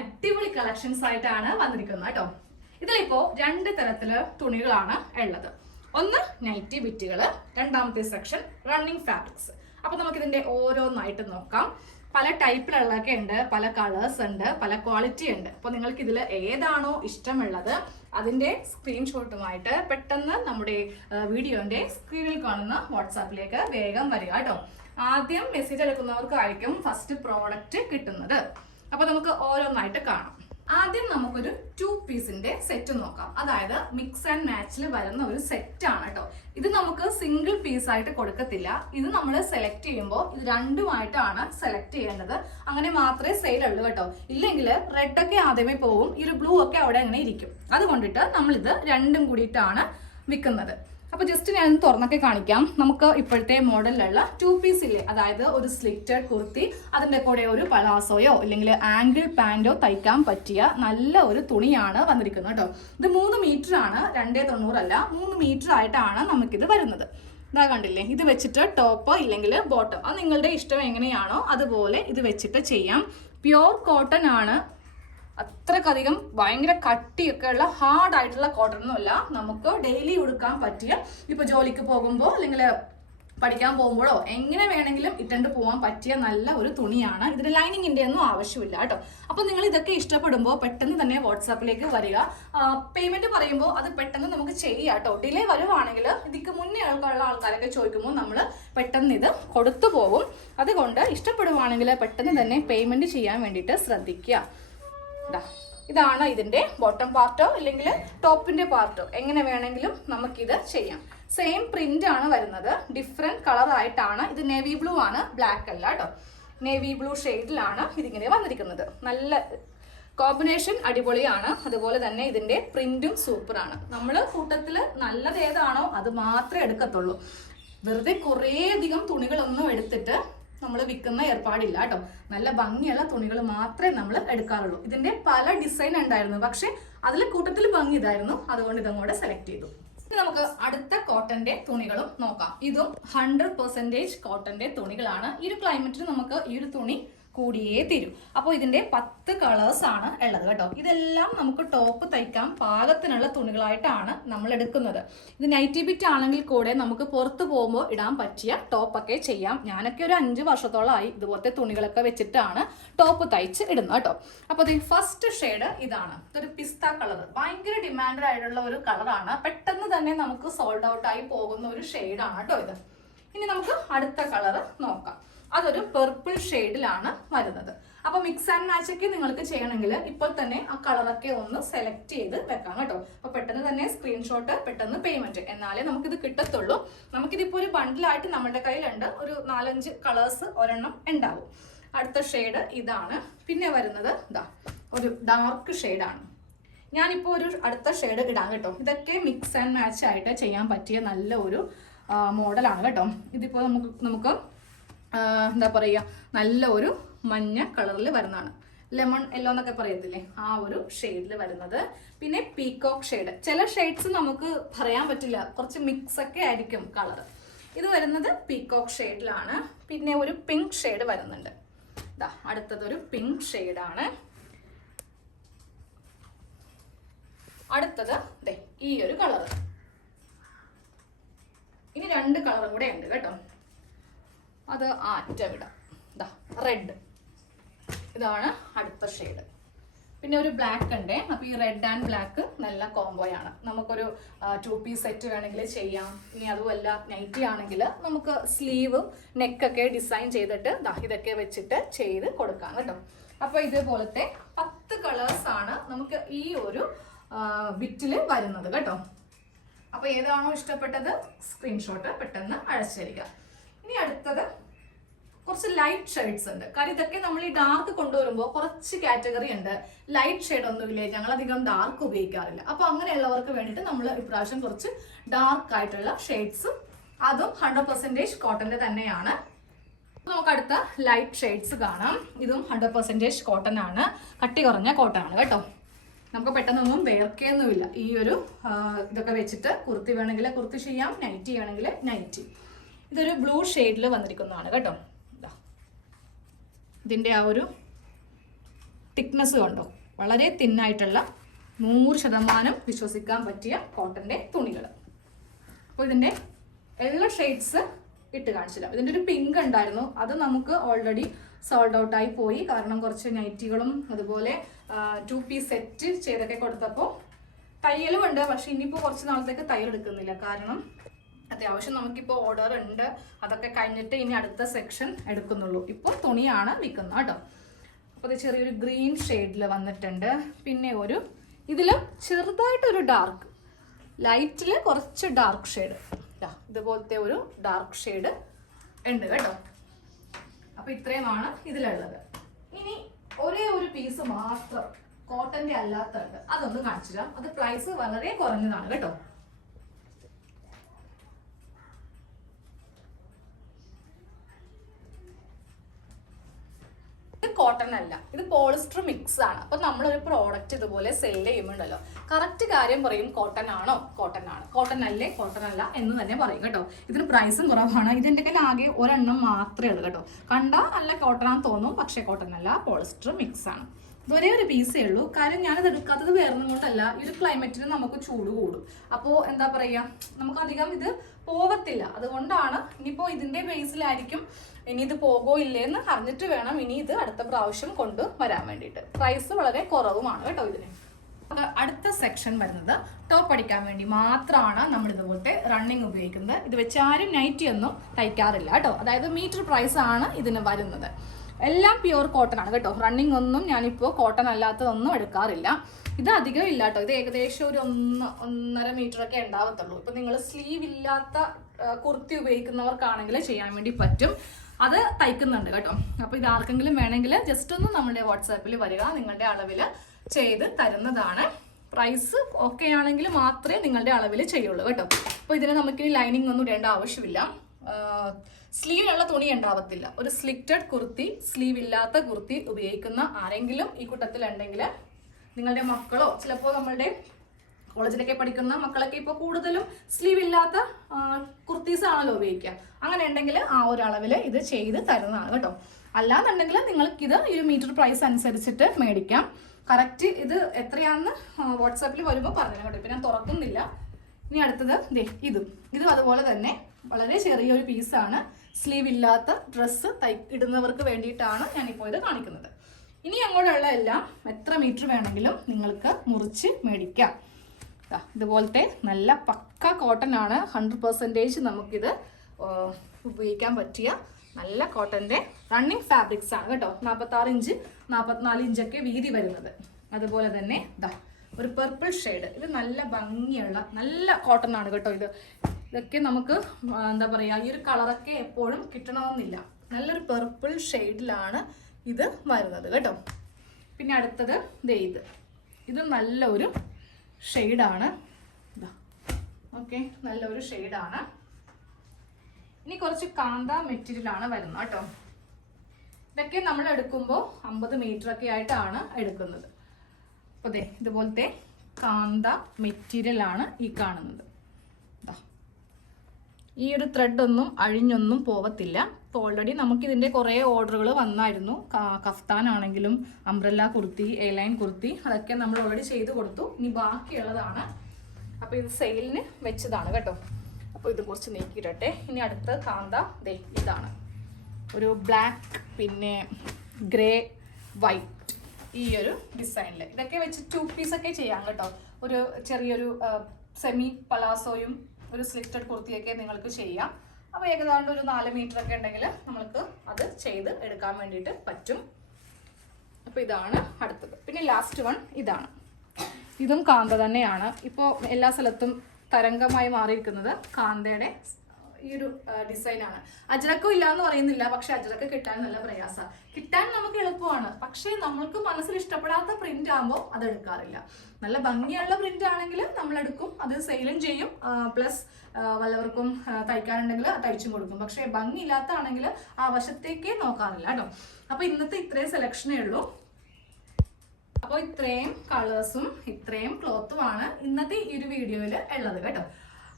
അടിപൊളി കളക്ഷൻസ് ആയിട്ടാണ് വന്നിരിക്കുന്നത് കേട്ടോ. ഇതിലിപ്പോ രണ്ട് തരത്തിൽ തുണികളാണ് ഉള്ളത്. ഒന്ന് നൈറ്റി ബിറ്റുകൾ രണ്ടാമത്തെ സെക്ഷൻ റണ്ണിങ് ഫാബ്രിക്സ് അപ്പൊ നമുക്ക് ഇതിന്റെ ഓരോന്നായിട്ട് നോക്കാം. പല ടൈപ്പിലുള്ളതൊക്കെ ഉണ്ട് പല കളേഴ്സ് ഉണ്ട് പല ക്വാളിറ്റി ഉണ്ട്. അപ്പോൾ നിങ്ങൾക്ക് ഇതിൽ ഏതാണോ ഇഷ്ടമുള്ളത് അതിന്റെ സ്ക്രീൻഷോട്ടുമായിട്ട് പെട്ടെന്ന് നമ്മുടെ വീഡിയോന്റെ സ്ക്രീനിൽ കാണുന്ന വാട്സാപ്പിലേക്ക് വേഗം വരിക കേട്ടോ. ആദ്യം മെസ്സേജ് എടുക്കുന്നവർക്കായിരിക്കും ഫസ്റ്റ് പ്രോഡക്റ്റ് കിട്ടുന്നത്. അപ്പൊ നമുക്ക് ഓരോന്നായിട്ട് കാണാം. ആദ്യം നമുക്കൊരു ടു പീസിന്റെ സെറ്റ് നോക്കാം. അതായത് മിക്സ് ആൻഡ് മാച്ചിൽ വരുന്ന ഒരു സെറ്റ് ആണ് കേട്ടോ ഇത് നമുക്ക് സിംഗിൾ പീസ് ആയിട്ട് കൊടുക്കത്തില്ല. ഇത് നമ്മൾ സെലക്ട് ചെയ്യുമ്പോൾ ഇത് രണ്ടുമായിട്ടാണ് സെലക്ട് ചെയ്യേണ്ടത്. അങ്ങനെ മാത്രമേ സെയിൽ ഉള്ളൂ കേട്ടോ. ഇല്ലെങ്കിൽ റെഡ് ഒക്കെ ആദ്യമേ പോവും. ഈ ഒരു ബ്ലൂ ഒക്കെ അവിടെ അങ്ങനെ ഇരിക്കും. അതുകൊണ്ടിട്ട് നമ്മളിത് രണ്ടും കൂടിയിട്ടാണ് വിൽക്കുന്നത് അപ്പൊ ജസ്റ്റ് ഞാൻ തുറന്നൊക്കെ കാണിക്കാം. നമുക്ക് ഇപ്പോഴത്തെ മോഡലിലുള്ള ടു പീസ് ഇല്ലേ? അതായത് ഒരു സ്ലിറ്റഡ് കുർത്തി അതിന്റെ കൂടെ ഒരു പലാസോയോ അല്ലെങ്കിൽ ആംഗിൾ പാന്റോ തയ്ക്കാൻ പറ്റിയ നല്ല ഒരു തുണിയാണ് വന്നിരിക്കുന്നത് കേട്ടോ ഇത് മൂന്ന് മീറ്റർ ആണ് രണ്ടേ തൊണ്ണൂറല്ല മൂന്ന് മീറ്റർ ആയിട്ടാണ് നമുക്കിത് വരുന്നത്. ഇതാ കണ്ടില്ലേ? ഇത് വെച്ചിട്ട് ടോപ്പ് ഇല്ലെങ്കിൽ ബോട്ടം അത് നിങ്ങളുടെ ഇഷ്ടം എങ്ങനെയാണോ അതുപോലെ ഇത് വെച്ചിട്ട് ചെയ്യാം. പ്യോർ കോട്ടൺ ആണ് അത്രക്കധികം ഭയങ്കര കട്ടിയൊക്കെ ഉള്ള ഹാർഡ് ആയിട്ടുള്ള കോട്ടൺ ഒന്നുമല്ല നമുക്ക് ഡെയിലി ഉടുക്കാൻ പറ്റിയ ഇപ്പൊ ജോലിക്ക് പോകുമ്പോൾ അല്ലെങ്കിൽ പഠിക്കാൻ പോകുമ്പോഴോ എങ്ങനെ വേണമെങ്കിലും ഇട്ടുകൊണ്ട് പോകാൻ പറ്റിയ നല്ല ഒരു തുണിയാണ്. ഇതിന് ലൈനിങ്ങിന്റെ ഒന്നും ആവശ്യമില്ല കേട്ടോ. അപ്പോൾ നിങ്ങൾ ഇതൊക്കെ ഇഷ്ടപ്പെടുമ്പോൾ പെട്ടെന്ന് തന്നെ വാട്സാപ്പിലേക്ക് വരിക. പേയ്മെന്റ് പറയുമ്പോൾ അത് പെട്ടെന്ന് നമുക്ക് ചെയ്യാം കേട്ടോ. ഡിലേ വരുവാണെങ്കിൽ ഇതിക്ക് മുന്നേ ഉള്ള ആൾക്കാരൊക്കെ ചോദിക്കുമ്പോൾ നമ്മൾ പെട്ടെന്ന് ഇത് കൊടുത്തു പോകും. അതുകൊണ്ട് ഇഷ്ടപ്പെടുവാണെങ്കിൽ പെട്ടെന്ന് തന്നെ പേയ്മെന്റ് ചെയ്യാൻ വേണ്ടിയിട്ട് ശ്രദ്ധിക്കുക. ദാ, ഇതാണ് ഇതിന്റെ ബോട്ടം പാർട്ടോ അല്ലെങ്കിൽ ടോപ്പിന്റെ പാർട്ടോ എങ്ങനെ വേണമെങ്കിലും നമുക്കിത് ചെയ്യാം. സെയിം പ്രിന്റ് ആണ് വരുന്നത്. ഡിഫറെന്റ് കളർ ആയിട്ടാണ്. ഇത് നേവി ബ്ലൂ ആണ്. ബ്ലാക്ക് അല്ല കേട്ടോ നേവി ബ്ലൂ ഷെയ്ഡിലാണ് ഇതിങ്ങനെ വന്നിരിക്കുന്നത്. നല്ല കോമ്പിനേഷൻ അടിപൊളിയാണ്. അതുപോലെ തന്നെ ഇതിന്റെ പ്രിന്റും സൂപ്പറാണ് നമ്മൾ കൂട്ടത്തിൽ നല്ലത് ഏതാണോ അത് മാത്രമേ എടുക്കത്തുള്ളൂ. വെറുതെ കുറേയധികം തുണികളൊന്നും എടുത്തിട്ട് നമ്മൾ വിൽക്കുന്ന ഏർപ്പാടില്ല കേട്ടോ. നല്ല ഭംഗിയുള്ള തുണികൾ മാത്രമേ നമ്മൾ എടുക്കാറുള്ളൂ. ഇതിന്റെ പല ഡിസൈൻ ഉണ്ടായിരുന്നു. പക്ഷെ അതിൽ കൂട്ടത്തിൽ ഭംഗി ഇതായിരുന്നു. അതുകൊണ്ട് ഇതങ്ങോട്ട് സെലക്ട് ചെയ്തു. നമുക്ക് അടുത്ത കോട്ടന്റെ തുണികളും നോക്കാം. ഇതും ഹൺഡ്രഡ് പെർസെന്റേജ് കോട്ടന്റെ തുണികളാണ്. ഈ ഒരു ക്ലൈമറ്റിൽ നമുക്ക് ഈ ഒരു തുണി കൂടിയേ തീരും. അപ്പോൾ ഇതിന്റെ പത്ത് കളേഴ്സ് ആണ് ഉള്ളത് കേട്ടോ. ഇതെല്ലാം നമുക്ക് ടോപ്പ് തയ്ക്കാൻ പാകത്തിനുള്ള തുണികളായിട്ടാണ് നമ്മൾ എടുക്കുന്നത്. ഇത് നൈറ്റി ബിറ്റ് ആണെങ്കിൽ കൂടെ നമുക്ക് പുറത്ത് പോകുമ്പോൾ ഇടാൻ പറ്റിയ ടോപ്പൊക്കെ ചെയ്യാം. ഞാനൊക്കെ ഒരു അഞ്ച് വർഷത്തോളമായി ഇതുപോലത്തെ തുണികളൊക്കെ വെച്ചിട്ടാണ് ടോപ്പ് തയ്ച്ച് ഇടുന്നത് കേട്ടോ. അപ്പോൾ ഇത് ഫസ്റ്റ് ഷെയ്ഡ് ഇതാണ്. ഇതൊരു പിസ്ത കളർ ഭയങ്കര ഡിമാൻഡ് ആയിട്ടുള്ള ഒരു കളറാണ് പെട്ടെന്ന് തന്നെ നമുക്ക് സോൾഡ് ഔട്ട് ആയി പോകുന്ന ഒരു ഷെയ്ഡാണ് കേട്ടോ ഇത്. ഇനി നമുക്ക് അടുത്ത കളർ നോക്കാം. അതൊരു പെർപ്പിൾ ഷെയ്ഡിലാണ് വരുന്നത്. അപ്പൊ മിക്സ് ആൻഡ് മാച്ച് ഒക്കെ നിങ്ങൾക്ക് ചെയ്യണമെങ്കിൽ ഇപ്പോൾ തന്നെ ആ കളറൊക്കെ ഒന്ന് സെലക്ട് ചെയ്ത് വെക്കാം കേട്ടോ. അപ്പൊ പെട്ടെന്ന് തന്നെ സ്ക്രീൻഷോട്ട് പെട്ടെന്ന് പേയ്മെന്റ് എന്നാലേ നമുക്കിത് കിട്ടത്തുള്ളൂ. നമുക്കിതിപ്പോൾ ഒരു ബണ്ടിലായിട്ട് നമ്മുടെ കയ്യിലുണ്ട്. ഒരു നാലഞ്ച് കളേഴ്സ് ഒരെണ്ണം ഉണ്ടാവും. അടുത്ത ഷെയ്ഡ് ഇതാണ്. പിന്നെ വരുന്നത് ഇതാ ഒരു ഡാർക്ക് ഷെയ്ഡാണ് ഞാനിപ്പോൾ ഒരു അടുത്ത ഷെയ്ഡ് ഇടാം കേട്ടോ. ഇതൊക്കെ മിക്സ് ആൻഡ് മാച്ച് ആയിട്ട് ചെയ്യാൻ പറ്റിയ നല്ല ഒരു മോഡലാണ് കേട്ടോ. ഇതിപ്പോൾ നമുക്ക് നമുക്ക് എന്താ പറയുക നല്ല ഒരു മഞ്ഞ കളറിൽ വരുന്നതാണ്. ലെമൺ യെല്ലോ എന്നൊക്കെ പറയത്തില്ലേ? ആ ഒരു ഷെയ്ഡിൽ വരുന്നത്. പിന്നെ പീകോക്ക് ഷെയ്ഡ് ചില ഷെയ്ഡ്സ് നമുക്ക് പറയാൻ പറ്റില്ല. കുറച്ച് മിക്സ് ഒക്കെ ആയിരിക്കും കളർ ഇത് വരുന്നത് പീകോക്ക് ഷെയ്ഡിലാണ് പിന്നെ ഒരു പിങ്ക് ഷെയ്ഡ് വരുന്നുണ്ട്. ഇതാ അടുത്തത് ഒരു പിങ്ക് ഷെയ്ഡാണ് അടുത്തത് ഈ ഒരു കളർ ഇനി രണ്ട് കളറും കൂടെ ഉണ്ട് കേട്ടോ. അത് ആറ്റ വിടാം ഇതാ റെഡ് ഇതാണ് അടുത്ത ഷെയ്ഡ് പിന്നെ ഒരു ബ്ലാക്ക് ഉണ്ട് അപ്പോൾ ഈ റെഡ് ആൻഡ് ബ്ലാക്ക് നല്ല കോംബോയാണ് നമുക്കൊരു ടു പീസ് സെറ്റ് വേണമെങ്കിൽ ചെയ്യാം. ഇനി അതുമല്ല നൈറ്റി ആണെങ്കിൽ നമുക്ക് സ്ലീവും നെക്കൊക്കെ ഡിസൈൻ ചെയ്തിട്ട് ഇതൊക്കെ വെച്ചിട്ട് ചെയ്ത് കൊടുക്കാം കേട്ടോ. അപ്പോൾ ഇതേപോലത്തെ പത്ത് ആണ് നമുക്ക് ഈ ഒരു ബിറ്റിൽ വരുന്നത് കേട്ടോ. അപ്പോൾ ഏതാണോ ഇഷ്ടപ്പെട്ടത്? സ്ക്രീൻഷോട്ട് പെട്ടെന്ന് അഴച്ചിരിക്കുക ഇനി അടുത്തത് കുറച്ച് ലൈറ്റ് ഷെയ്ഡ്സ് ഉണ്ട്. കാരണം ഇതൊക്കെ നമ്മൾ ഈ ഡാർക്ക് കൊണ്ടുവരുമ്പോൾ കുറച്ച് കാറ്റഗറി ഉണ്ട്. ലൈറ്റ് ഷെയ്ഡ് ഒന്നുമില്ലേ ഞങ്ങൾ അധികം ഡാർക്ക് ഉപയോഗിക്കാറില്ല. അപ്പോൾ അങ്ങനെയുള്ളവർക്ക് വേണ്ടിയിട്ട് നമ്മൾ ഇപ്രാവശ്യം കുറച്ച് ഡാർക്ക് ആയിട്ടുള്ള ഷെയ്ഡ്സും അതും ഹൺഡ്രഡ് പെർസെന്റേജ് കോട്ടന്റെ തന്നെയാണ്. നമുക്ക് അടുത്ത ലൈറ്റ് ഷെയ്ഡ്സ് കാണാം. ഇതും ഹൺഡ്രഡ് പെർസെന്റേജ് കോട്ടൺ ആണ്. കട്ടി കുറഞ്ഞ കോട്ടൺ ആണ് കേട്ടോ. നമുക്ക് പെട്ടെന്നൊന്നും വേർക്കൊന്നുമില്ല. ഈ ഒരു ഇതൊക്കെ വെച്ചിട്ട് കുർത്തി വേണമെങ്കിൽ കുർത്തി ചെയ്യാം നൈറ്റി വേണമെങ്കിൽ നൈറ്റി ഇതൊരു ബ്ലൂ ഷെയ്ഡിൽ വന്നിരിക്കുന്നതാണ് കേട്ടോ. ഇതിന്റെ ആ ഒരു തിക്നെസ് കണ്ടോ? വളരെ തിന്നായിട്ടുള്ള നൂറ് ശതമാനം വിശ്വസിക്കാൻ പറ്റിയ കോട്ടന്റെ തുണികൾ അപ്പോൾ ഇതിന്റെ എല്ലാ ഷെയ്ഡ്സ് ഇട്ട് കാണിച്ചില്ല. ഇതിന്റെ ഒരു പിങ്ക് ഉണ്ടായിരുന്നു. അത് നമുക്ക് ഓൾറെഡി സോൾഡ് ഔട്ടായി പോയി. കാരണം കുറച്ച് നൈറ്റികളും അതുപോലെ ടു പീസ് സെറ്റ് ചെയ്തൊക്കെ കൊടുത്തപ്പോൾ തയ്യലും ഉണ്ട്. പക്ഷെ ഇനിയിപ്പോൾ കുറച്ച് നാളത്തേക്ക് തയ്യൽ എടുക്കുന്നില്ല. കാരണം അത്യാവശ്യം നമുക്കിപ്പോൾ ഓർഡർ ഉണ്ട്. അതൊക്കെ കഴിഞ്ഞിട്ട് ഇനി അടുത്ത സെക്ഷൻ എടുക്കുന്നുള്ളൂ. ഇപ്പോൾ തുണിയാണ് വിൽക്കുന്നത് കേട്ടോ. അപ്പോൾ ഇത് ചെറിയൊരു ഗ്രീൻ ഷെയ്ഡിൽ വന്നിട്ടുണ്ട്. പിന്നെ ഒരു ഇതിൽ ചെറുതായിട്ടൊരു ഡാർക്ക് ലൈറ്റിൽ കുറച്ച് ഡാർക്ക് ഷെയ്ഡ് ഇതുപോലത്തെ ഒരു ഡാർക്ക് ഷെയ്ഡ് ഉണ്ട് കേട്ടോ. അപ്പോൾ ഇത്രയുമാണ് ഇതിലുള്ളത്. ഇനി ഒരേ ഒരു പീസ് മാത്രം കോട്ടന്റെ അല്ലാത്തത്. അതൊന്ന് കാണിച്ചു തരാം അത് പ്രൈസ് വളരെ കുറഞ്ഞതാണ് കേട്ടോ. കോട്ടൺ അല്ല. ഇത് പോളിസ്റ്റർ മിക്സ് ആണ്. അപ്പൊ നമ്മളൊരു പ്രോഡക്റ്റ് ഇതുപോലെ സെൽ ചെയ്യുമ്പോണ്ടല്ലോ കറക്റ്റ് കാര്യം പറയും കോട്ടൺ ആണോ? കോട്ടൺ ആണ്. കോട്ടൺ അല്ലേ? കോട്ടൺ അല്ല എന്ന് തന്നെ പറയും കേട്ടോ. ഇതിന് പ്രൈസും കുറവാണ്. ഇതിന്റെ കയ്യിൽ ആകെ ഒരെണ്ണം മാത്രമേ ഉള്ളൂ കേട്ടോ. കണ്ടാൽ നല്ല കോട്ടൺ ആണെന്ന് തോന്നും. പക്ഷേ കോട്ടൺ അല്ല പോളിസ്റ്റർ മിക്സ് ആണ്. ഒരേ ഒരു പീസേ ഉള്ളൂ. കാര്യം ഞാനത് എടുക്കാത്തത് വേറൊന്നും കൊണ്ടല്ല. ഈ ഒരു ക്ലൈമറ്റിന് നമുക്ക് ചൂട് കൂടും. അപ്പോൾ എന്താ പറയുക നമുക്ക് അധികം ഇത് പോകത്തില്ല. അതുകൊണ്ടാണ് ഇനിയിപ്പോൾ ഇതിന്റെ ബേസിലായിരിക്കും ഇനി ഇത് പോകോ ഇല്ലേ എന്ന് അറിഞ്ഞിട്ട് വേണം ഇനി ഇത് അടുത്ത പ്രാവശ്യം കൊണ്ട് വരാൻ വേണ്ടിയിട്ട്. പ്രൈസ് വളരെ കുറവുമാണ് കേട്ടോ ഇതിന്. അടുത്ത സെക്ഷൻ വരുന്നത് ടോപ്പ് അടിക്കാൻ വേണ്ടി മാത്രമാണ് നമ്മൾ ഇതുപോലത്തെ റണ്ണിങ് ഉപയോഗിക്കുന്നത്. ഇത് വെച്ച് ആരും നൈറ്റി ഒന്നും തയ്ക്കാറില്ല കേട്ടോ. അതായത് മീറ്റർ പ്രൈസ് ആണ് ഇതിന് വരുന്നത്. എല്ലാം പ്യുവർ കോട്ടൺ ആണ് കേട്ടോ. റണ്ണിങ് ഒന്നും ഞാനിപ്പോൾ കോട്ടൺ അല്ലാത്തതൊന്നും എടുക്കാറില്ല. ഇത് അധികം ഇല്ല കേട്ടോ. ഇത് ഏകദേശം ഒരു ഒന്ന് ഒന്നര മീറ്റർ ഒക്കെ ഉണ്ടാവത്തുള്ളൂ. ഇപ്പൊ നിങ്ങൾ സ്ലീവ് ഇല്ലാത്ത കുർത്തി ഉപയോഗിക്കുന്നവർക്കാണെങ്കിൽ ചെയ്യാൻ വേണ്ടി പറ്റും. അത് തയ്ക്കുന്നുണ്ട് കേട്ടോ. അപ്പോൾ ഇത് ആർക്കെങ്കിലും വേണമെങ്കിൽ ജസ്റ്റ് ഒന്ന് നമ്മുടെ വാട്സാപ്പിൽ വരിക. നിങ്ങളുടെ അളവിൽ ചെയ്ത് തരുന്നതാണ്. പ്രൈസ് ഓക്കെ ആണെങ്കിൽ മാത്രമേ നിങ്ങളുടെ അളവിൽ ചെയ്യുള്ളൂ കേട്ടോ. അപ്പോൾ ഇതിന് നമുക്ക് ലൈനിങ് ഒന്നും ഇടേണ്ട ആവശ്യമില്ല. സ്ലീവിനുള്ള തുണി ഉണ്ടാവത്തില്ല. ഒരു സ്ലിറ്റഡ് കുർത്തി സ്ലീവ് ഇല്ലാത്ത കുർത്തി ഉപയോഗിക്കുന്ന ആരെങ്കിലും ഈ കൂട്ടത്തിൽ ഉണ്ടെങ്കിൽ നിങ്ങളുടെ മക്കളോ ചിലപ്പോൾ നമ്മളുടെ കോളേജിലൊക്കെ പഠിക്കുന്ന മക്കളൊക്കെ ഇപ്പോൾ കൂടുതലും സ്ലീവ് ഇല്ലാത്ത കുർത്തീസ് ആണല്ലോ ഉപയോഗിക്കുക. അങ്ങനെ ഉണ്ടെങ്കിൽ ആ ഒരു ഇത് ചെയ്ത് തരുന്നതാണ് കേട്ടോ. അല്ലാന്നുണ്ടെങ്കിൽ നിങ്ങൾക്ക് ഇത് ഒരു മീറ്റർ പ്രൈസ് അനുസരിച്ചിട്ട് മേടിക്കാം. കറക്റ്റ് ഇത് എത്രയാണെന്ന് വാട്സാപ്പിൽ വരുമ്പോൾ പറഞ്ഞു കേട്ടോ. ഇപ്പം ഞാൻ തുറക്കുന്നില്ല. ഇനി അടുത്തത് ഇതും. ഇതും അതുപോലെ തന്നെ വളരെ ചെറിയൊരു പീസാണ് സ്ലീവ് ഇല്ലാത്ത ഡ്രസ്സ് തൈ ഇടുന്നവർക്ക് വേണ്ടിയിട്ടാണ് ഞാനിപ്പോൾ ഇത് കാണിക്കുന്നത്. ഇനി അങ്ങോട്ടുള്ള എല്ലാം എത്ര മീറ്റർ വേണമെങ്കിലും നിങ്ങൾക്ക് മുറിച്ച് മേടിക്കാം. ഇതുപോലത്തെ നല്ല പക്ക കോട്ടൺ ആണ് ഹൺഡ്രഡ് പെർസെന്റേജ് നമുക്കിത് ഉപയോഗിക്കാൻ പറ്റിയ നല്ല കോട്ടന്റെ റണ്ണിങ് ഫാബ്രിക്സ് ആണ് കേട്ടോ. നാൽപ്പത്താറ് ഇഞ്ച് നാൽപ്പത്തിനാല് ഇഞ്ചൊക്കെ വീതി വരുന്നത്. അതുപോലെ തന്നെ ദാ ഒരു പെർപ്പിൾ ഷെയ്ഡ് ഇത് നല്ല ഭംഗിയുള്ള നല്ല കോട്ടൺ ആണ് കേട്ടോ ഇത്. ഇതൊക്കെ നമുക്ക് എന്താ പറയുക ഈ ഒരു കളറൊക്കെ എപ്പോഴും കിട്ടണമെന്നില്ല. നല്ലൊരു പെർപ്പിൾ ഷെയ്ഡിലാണ് ഇത് വരുന്നത് കേട്ടോ. പിന്നെ അടുത്തത് ദേ ഇത്. ഇത് നല്ല ഒരു ഷെയ്ഡാണ് ഇതാ ഓക്കെ നല്ലൊരു ഷെയ്ഡാണ് ഇനി കുറച്ച് കാന്ത മെറ്റീരിയൽ ആണ് വരുന്നത് കേട്ടോ. ഇതൊക്കെ നമ്മൾ എടുക്കുമ്പോൾ അമ്പത് ഒക്കെ ആയിട്ടാണ് എടുക്കുന്നത്. അപ്പോൾ ഇതുപോലത്തെ കാന്ത മെറ്റീരിയൽ ആണ് ഈ കാണുന്നത്. ഈ ഒരു ത്രെഡ് ഒന്നും അഴിഞ്ഞൊന്നും പോവത്തില്ല. ഇപ്പോൾ ഓൾറെഡി ഇതിന്റെ കുറേ ഓർഡറുകൾ വന്നായിരുന്നു. കഫ്താൻ ആണെങ്കിലും umbrella kurti A line kurti അതൊക്കെ നമ്മൾ ഓൾറെഡി ചെയ്ത് കൊടുത്തു. ഇനി ബാക്കിയുള്ളതാണ്. അപ്പോൾ ഇത് സെയിലിന് വെച്ചതാണ് കേട്ടോ. അപ്പോൾ ഇത് കുറച്ച് നീക്കിയിട്ടെ ഇനി അടുത്ത കാന്ത. ദേ ഇതാണ്. ഒരു ബ്ലാക്ക് പിന്നെ ഗ്രേ വൈറ്റ് ഈ ഒരു ഡിസൈനിൽ ഇതൊക്കെ വെച്ച് ടു പീസൊക്കെ ചെയ്യാം കേട്ടോ. ഒരു ചെറിയൊരു സെമി പലാസോയും ഒരു സ്ലിറ്റഡ് കുർത്തിയൊക്കെ നിങ്ങൾക്ക് ചെയ്യാം. അപ്പോൾ ഏകദേശം ഒരു നാല് മീറ്റർ ഒക്കെ ഉണ്ടെങ്കിൽ നമ്മൾക്ക് അത് ചെയ്ത് എടുക്കാൻ വേണ്ടിയിട്ട് പറ്റും. അപ്പോൾ ഇതാണ് അടുത്തത്. പിന്നെ ലാസ്റ്റ് വൺ ഇതാണ്. ഇതും കാന്ത തന്നെയാണ്. ഇപ്പോൾ എല്ലാ സ്ഥലത്തും തരംഗമായി മാറിയിരിക്കുന്നത് കാന്തയുടെ ഈ ഒരു ഡിസൈനാണ് അജ്രക്കം ഇല്ല എന്ന് പറയുന്നില്ല പക്ഷെ അജ്രക്ക കിട്ടാൻ നല്ല പ്രയാസ. കിട്ടാൻ നമുക്ക് എളുപ്പമാണ് പക്ഷേ നമ്മൾക്ക് മനസ്സിൽ ഇഷ്ടപ്പെടാത്ത പ്രിന്റ് ആകുമ്പോൾ അത് എടുക്കാറില്ല. നല്ല ഭംഗിയുള്ള പ്രിന്റ് ആണെങ്കിൽ നമ്മൾ എടുക്കും അത് സെയിലും ചെയ്യും പ്ലസ് വല്ലവർക്കും തയ്ക്കാനുണ്ടെങ്കിൽ തയ്ച്ചും കൊടുക്കും. പക്ഷേ ഭംഗിയില്ലാത്താണെങ്കിൽ ആ വശത്തേക്കേ നോക്കാറില്ല കേട്ടോ. അപ്പോൾ ഇന്നത്തെ ഇത്രയും സെലക്ഷനേ ഉള്ളൂ. അപ്പോൾ ഇത്രയും കളേഴ്സും ഇത്രയും ക്ലോത്തുമാണ് ഇന്നത്തെ ഈ ഒരു വീഡിയോയിൽ ഉള്ളത് കേട്ടോ.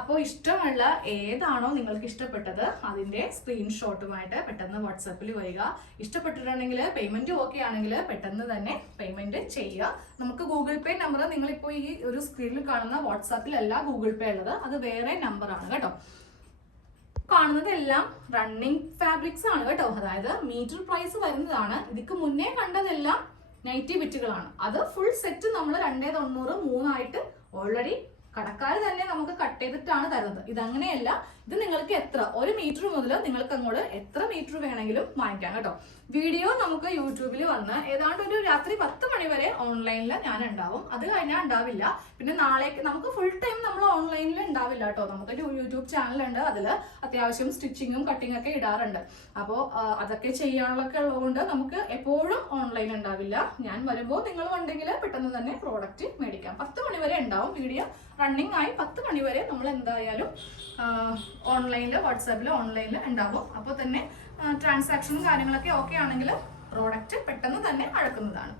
അപ്പോൾ ഇഷ്ടമുള്ള ഏതാണോ നിങ്ങൾക്ക് ഇഷ്ടപ്പെട്ടത് അതിന്റെ സ്ക്രീൻഷോട്ടുമായിട്ട് പെട്ടെന്ന് വാട്സാപ്പിൽ വരിക. ഇഷ്ടപ്പെട്ടിട്ടുണ്ടെങ്കിൽ പേയ്മെന്റ് ഓക്കെ ആണെങ്കിൽ പെട്ടെന്ന് തന്നെ പേയ്മെന്റ് ചെയ്യുക. നമുക്ക് ഗൂഗിൾ പേ നമ്പർ നിങ്ങളിപ്പോൾ ഈ ഒരു സ്ക്രീനിൽ കാണുന്ന വാട്സാപ്പിലല്ല ഗൂഗിൾ പേ ഉള്ളത്. അത് വേറെ നമ്പറാണ് കേട്ടോ. കാണുന്നതെല്ലാം റണ്ണിങ് ഫാബ്രിക്സ് ആണ് കേട്ടോ. അതായത് മീറ്റർ പ്രൈസ് വരുന്നതാണ്. ഇതിക്ക് മുന്നേ കണ്ടതെല്ലാം നൈറ്റി ബിറ്റുകളാണ് അത് ഫുൾ സെറ്റ് നമ്മൾ രണ്ടേ തൊണ്ണൂറ് മൂന്നായിട്ട് ഓൾറെഡി കടക്കാർ തന്നെ നമുക്ക് കട്ട് ചെയ്തിട്ടാണ് തരുന്നത്. ഇതങ്ങനെയല്ല. ഇത് നിങ്ങൾക്ക് എത്ര? ഒരു മീറ്റർ മുതൽ നിങ്ങൾക്ക് അങ്ങോട്ട് എത്ര മീറ്റർ വേണമെങ്കിലും വാങ്ങിക്കാം കേട്ടോ. വീഡിയോ നമുക്ക് യൂട്യൂബിൽ വന്ന് ഏതാണ്ട് ഒരു രാത്രി പത്ത് മണി വരെ ഓൺലൈനിൽ ഞാൻ ഉണ്ടാവും. അത് കഴിഞ്ഞാൽ ഉണ്ടാവില്ല. പിന്നെ നാളേക്ക് നമുക്ക് ഫുൾ ടൈം നമ്മൾ ഓൺലൈനിൽ ഉണ്ടാവില്ല കേട്ടോ. നമുക്ക് യൂട്യൂബ് ചാനലുണ്ട് അതിൽ അത്യാവശ്യം സ്റ്റിച്ചിങ്ങും കട്ടിങ് ഒക്കെ ഇടാറുണ്ട്. അപ്പോൾ അതൊക്കെ ചെയ്യാനുള്ളൊക്കെ ഉള്ളതുകൊണ്ട് നമുക്ക് എപ്പോഴും ഓൺലൈൻ ഉണ്ടാവില്ല. ഞാൻ വരുമ്പോൾ നിങ്ങൾ ഉണ്ടെങ്കിൽ പെട്ടെന്ന് തന്നെ പ്രോഡക്റ്റ് മേടിക്കാം. പത്ത് മണി വരെ ഉണ്ടാവും. വീഡിയോ റണ്ണിങ് ആയി പത്ത് മണി വരെ നമ്മൾ എന്തായാലും ഓൺലൈനിൽ വാട്സാപ്പിൽ ഓൺലൈനിൽ ഉണ്ടാവും അപ്പോൾ തന്നെ ട്രാൻസാക്ഷനും കാര്യങ്ങളൊക്കെ ഓക്കെ ആണെങ്കിൽ പ്രോഡക്റ്റ് പെട്ടെന്ന് തന്നെ അഴക്കുന്നതാണ്